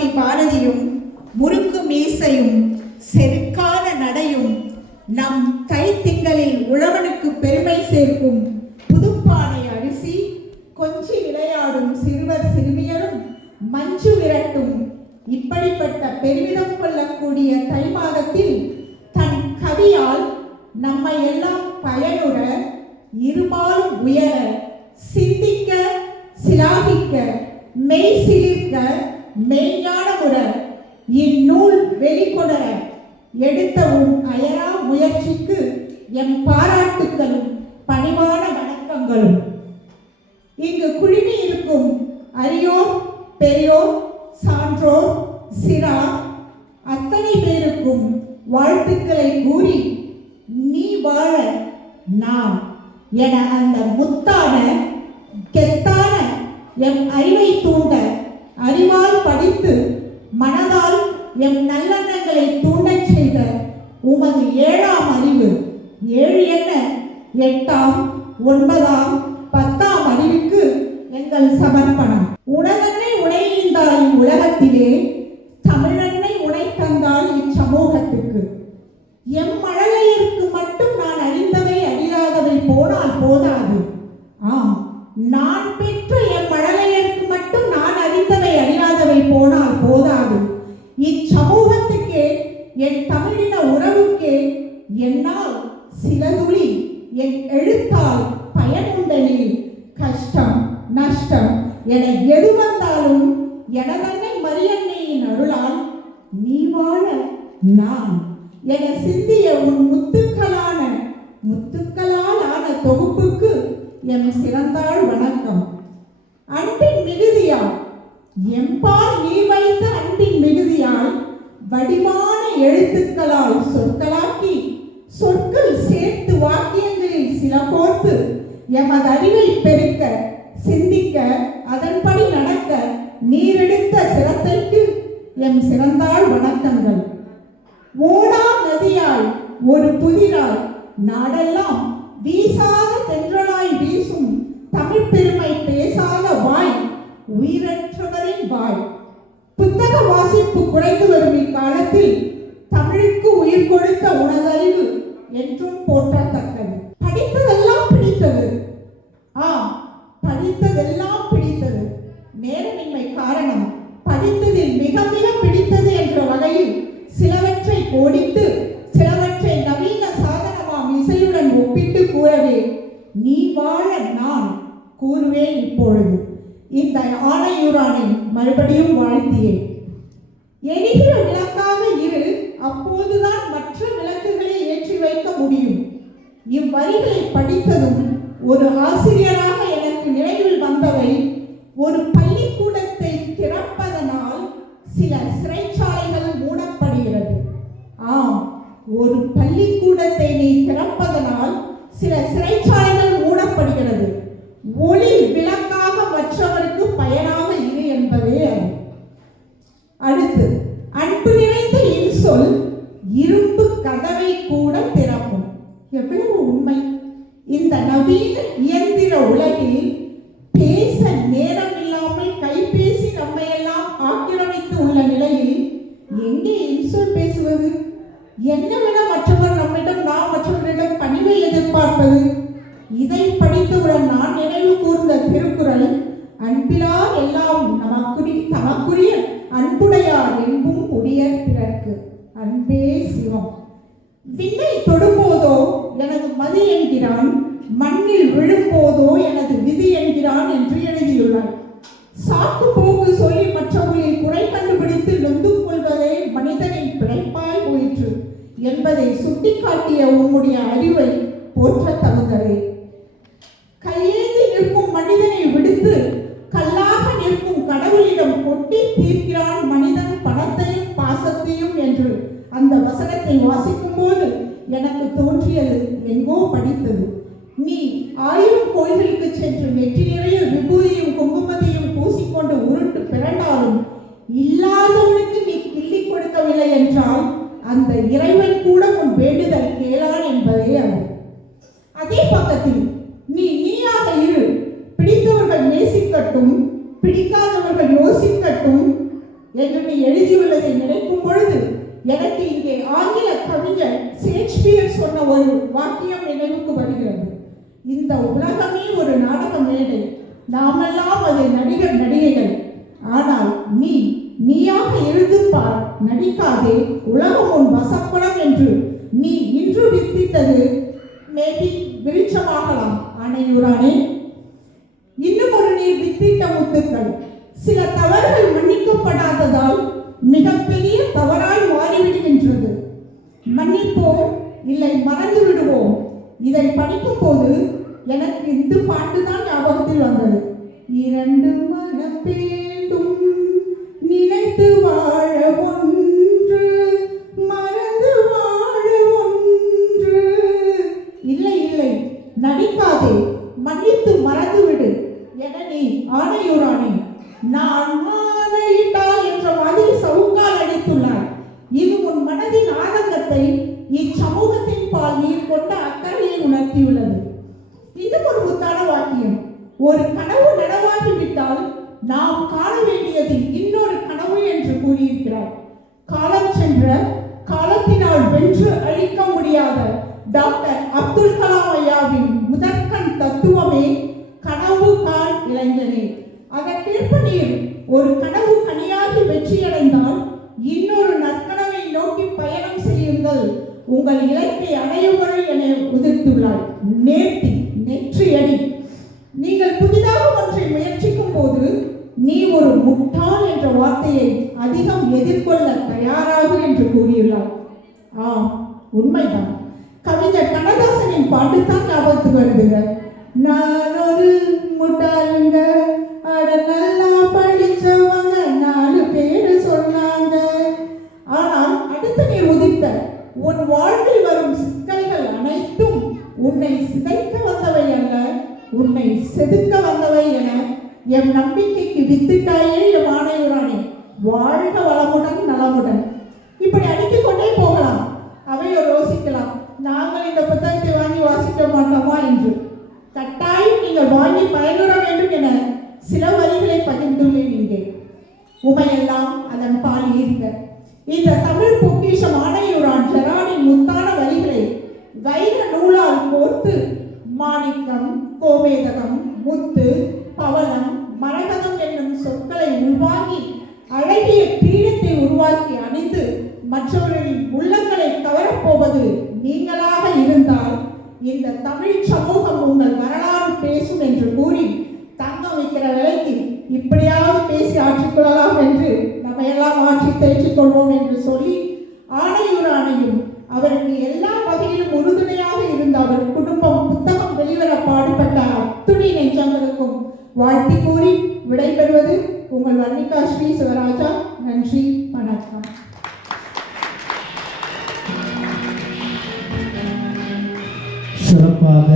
சுவாமி பாரதியும் முறுக்கு மீசையும் செருக்கான நடையும் நம் தைத்திங்களில் உழவனுக்கு பெருமை சேர்க்கும் புதுப்பானை அரிசி கொஞ்சி விளையாடும் சிறுவர் சிறுமியரும் மஞ்சு விரட்டும் இப்படிப்பட்ட பெருமிதம் கொள்ளக்கூடிய தை மாதத்தில் தன் கவியால் நம்மை எல்லாம் பயனுற இருபாலும் உயர சிந்திக்க சிலாகிக்க மெய் சிலிர்க்க மெய்ஞானமுற இந்நூல் வெளிக்கொணர எடுத்த உன் அயரா முயற்சிக்கு எம் பாராட்டுக்களும் பணிவான வணக்கங்களும். இங்கு குழுமி இருக்கும் அரியோர் பெரியோர் சான்றோர் சிறார் அத்தனை பேருக்கும் வாழ்த்துக்களை கூறி நீ வாழ நாம் என அந்த முத்தான கெத்தான எம் அறிவை தூண்ட அறிவால் படித்து மனதால் எம் நல்லெண்ணங்களை தூண்டச் செய்த உமது 7ஆம் அறிவு 7 என்ன 8ஆம் 9ஆம் 10ஆம் அறிவுக்கு எங்கள் சமர்ப்பணம். உலகன்னை உடையீந்தால் உலகத்திலே தமிழன்னை உடை தந்தால் இச்சமூகத்துக்கு எம் மழலையருக்கு மட்டும் நான் அறிந்தவை அறியாதவை போனால் போதாது. ஆம், நான் பெற்ற என் மழலையருக்கு மட்டும் நான் அறிந்தவை அறியாதவை போனால் போதாது. இச்சமூகத்துக்கே என் தமிழின உறவுக்கே என்னால் சில துளி என் எழுத்தால் பயனுண்டனில் கஷ்டம் நஷ்டம் என எது வந்தாலும் எனதன்னை மரியன்னையின் அருளால் நீ வாழ நான் என சிந்திய உன் முத்துக்களால் ஆன தொகுப்புக்கு எம் சிறந்தாள் வணக்கம். அன்பின் மிகுதியால் எம்பால் நீ வைத்த அன்பின் மிகுதியால் வடிவான எழுத்துக்களால் சொற்களாக்கி சொற்கள் சேர்த்து வாக்கியங்களில் சில கோர்த்து எமது அறிவை பெருக்க சிந்திக்க அதன்படி நடக்க நீரெடுத்த சிரத்தைக்கு எம் சிறந்தாள் வணக்கங்கள். ஓடா நதியாய் ஒரு புதிராய் நாடெல்லாம் வீசாத தென்றலாய் வீசும் தமிழ் பெருமை பேசாத வாய் உயிரற்றவரின் வாய். புத்தக வாசிப்பு குறைந்து வரும் இக்காலத்தில் தமிழுக்கு உயிர் கொடுத்த உனதறிவு என்றும் போற்றத்தக்கது. படித்ததெல்லாம் பிடித்தது. படித்ததெல்லாம் பிடித்தது. நேரமின்மை காரணம் படித்ததில் மிக மிக பிடித்தது என்ற வகையில் சிலவற்றை கோடித்து சிலவற்றை நவீன சாதனமாம் இசையுடன் ஒப்பிட்டு கூறவே நீ வாழ நான் கூறுவேன். இப்பொழுது இந்த ஆணையூரானை மறுபடியும் வாழ்த்தியேன். எரிகிற விளக்காக இரு, அப்போதுதான் மற்ற விளக்குகளை ஏற்றி வைக்க முடியும். இவ்வரிகளை படித்ததும் ஒரு ஆசிரியராக எனக்கு நினைவில் வந்தவை, ஒரு பள்ளிக்கூடத்தை திறப்பதனால் சில சிறைச்சாலைகள் மூடப்படுகிறது. ஒரு பள்ளிக்கூடத்தை நீ திறப்பதனால் சில சிறைச்சாலைகள் மூடப்படுகிறது. ஒளி விளக்காக மற்றவருக்கு பயனாக இரு என்பதே அது. அடுத்து, அன்பு நிறைந்த இன்சொல் இரும்பு கதவை கூட திறக்கும். எவ்வளவு உண்மை! இந்த நவீன இயந்திர உலகில் பேச நேரம் இல்லாமல் கைபேசி நம்மையெல்லாம் ஆக்கிரமித்து உள்ள நிலையில் எங்கே இன்சொல் பேசுவது? என்ன விட மற்றவர் நம்மிடம் நாம் மற்றவர்களிடம் பணிவை எதிர்பார்ப்பது? இதை படித்தவுடன் நான் நினைவு கூர்ந்த திருக்குறள், அன்பிலார் எல்லாம் தமக்குரிய அன்புடையார் என்பும் உடையர் பிறர்க்கு அன்பே சிவம். விண்ணை தொடும்போதோ எனது மதி என்கிறான், மண்ணில் விழும்போதோ எனது விதி என்கிறான் என்று எழுதியுள்ளார். சாக்கு போக்கு சொல்லி மற்றவர்களில் குறை கண்டுபிடித்து நொந்து கொள்வதே மனிதனின் பிழைப்பாய் போயிற்று என்பதை சுட்டிக்காட்டிய உன்னுடைய அறிவை போற்ற தகுந்ததே. கையேந்தி நிற்கும் மனிதனை விடுத்து கல்லாக நிற்கும் கடவுளிடம் கொட்டி தீர்க்கிறான் மனிதன் பணத்தையும் பாசத்தையும் என்று அந்த வசனத்தை வாசிக்கும் போது எனக்கு தோன்றியது, எங்கோ படித்தது. நீ 1000 கோயில்களுக்கு சென்று நெற்றி நிறைய விபூதியும் குங்குமத்தையும் பூசிக்கொண்டு உருட்டு பிறண்டாலும் இல்லாதவனுக்கு நீ கிள்ளி கொடுக்கவில்லை என்றால் அந்த இறைவன் கூட உன் வேண்டுதல் கேளான் என்பதே அது. அதே பக்கத்தில் நீயாக இரு, பிடித்தவர்கள் நேசிக்கட்டும், பிடிக்காதவர்கள் யோசிக்கட்டும் என்று நீ எழுதியுள்ளதை நினைக்கும் பொழுது எனக்கு இங்கே ஆங்கில கவிஞர் ஷேக்ஸ்பியர் சொன்ன ஒரு வாக்கியம் நினைவுக்கு வருகிறது. இந்த உலகமே ஒரு நாடக மேடை, நாமெல்லாம் அதில் நடிகர் நடிகைகள். ஆனால் நீயாக எழுதுப்பார், நடிக்காதே, உலகம் உன் வசப்படம் என்று நீ இன்று வித்தித்தது மேபி விருட்சமாகலாம். ஆனையூரானே, இன்னும் ஒரு நீர் வித்திட்ட முத்துக்கள். சில தவறுகள் மன்னிக்கப்படாததால் மிகப்பெரிய தவறாய் மாறிவிடுகின்றது. மன்னிப்போம், இல்லை மறந்து விடுவோம். இதை படிக்கும் போது எனக்கு இந்த பாட்டுதான் ஞாபகத்தில் வந்தது. இரண்டு மனம் வேண்டும், நினைத்து வாழ ஒன்று, மறந்து வாழ ஒன்று. இல்லை இல்லை, நடிக்காதே, மன்னித்து மறந்துவிடு என நீ ஆனையூரானே நான் ஆணையிட்டால் என்ற மாதிரி சவுக்கால் அடித்துள்ளார். இது உன் மனதின் ஆனந்தத்தை இச்சமூகத்தின் பால் நீர் கொண்ட அக்கறையை உணர்த்தியுள்ளது. இன்னும் ஒரு முத்தான வாக்கியம். ஒரு கனவு நனவாகிவிட்டால் நாம் காண வேண்டியது இன்னொரு கனவு என்று கூறியிருக்கிறார். காலம் சென்ற, காலத்தினால் வென்று அழிக்க முடியாத டாக்டர் அப்துல் கலாம் ஐயாவின் முதற்கண் தத்துவமே கனவு கால் இளைஞனே. அதற்கேற்ப நீர் ஒரு கனவு கனியாகி வெற்றியடைந்தால் இன்னொரு நற்கனவை நோக்கி பயணம் செய்யுங்கள், உங்கள் இலக்கை அடையுங்கள் என உதிர்த்துள்ளார். நேர்த்தி, நெற்றியடி. நீங்கள் புதிதாக ஒன்றை முயற்சிக்கும் போது நீ ஒரு முட்டாள் என்ற வார்த்தையை அதிகம் எதிர்கொள்ள தயாராகு என்று கூறியுள்ளார். ஆம், உண்மைதான். கவிஞர் கண்ணதாசனின் பாட்டுத்தான் ஞாபகத்துக்கு வருதுங்க. நான் ஒரு முட்டாளுங்க, அட நல்லா படிச்சவங்க 4 பேரு சொன்னாங்க. ஆனால் அடுத்து நீ உதித்த உன் வாழ்வில் வரும் சிக்கல்கள் அனைத்தும் உன்னை சிதைக்க வந்தவை அல்ல, உன்னை செதுக்க வந்தவை என என் நம்பிக்கைக்கு வித்திட்டாயே என் ஆனையூரானே. வாழ்க வளமுடன் நலமுடன். இப்படி அடுக்கிக் கொண்டே போகலாம். அவையோ யோசிக்கலாம், நாங்கள் இந்த புத்தகத்தை வாங்கி வாசிக்க மாட்டோமா என்று. கட்டாயம் நீங்கள் வாங்கி பயனுற வேண்டும் என சில வரிகளை பகிர்ந்துள்ளேன் இங்கே. உமையெல்லாம் அதன் பால் ஈர்க்க. இந்த தமிழ் பொக்கிஷம் ஆனையூரான் ஜெரானின் முத்தான வரிகளை வைர நூலால் கோர்த்து மாணிக்கம், கோமேதகம், முத்து, பவளம், மரகதம் என்னும் சொற்களை உள்வாங்கி அழகிய கிரீடத்தை உருவாக்கி அணிந்து மற்றவர்களின் உள்ளங்களை கவரப்போவது நீங்களாக இருந்தால் இந்த தமிழ் சமூகம் உங்கள் வரலாறு பேசும் என்று கூறி தங்கம் வைக்கிற விலைக்கு இப்படியாவது பேசி ஆற்றிக்கொள்ளலாம் என்று நம்ம எல்லாம் ஆட்சி தேய்ச்சிக் கொள்வோம் என்று சொல்லி ஆனையூரானையும் அவருக்கு எல்லா வகையிலும் உறுதுணையாக இருந்த அவர் குடும்பம் புத்தகம் வெளிவர பாடுபட்ட அத்துணை நெஞ்சங்களுக்கும் வாழ்த்தி கூறி விடைபெறுவது உங்கள் வர்ணிகா ஸ்ரீ சிவராஜா. நன்றி, வணக்கம். சிறப்பாக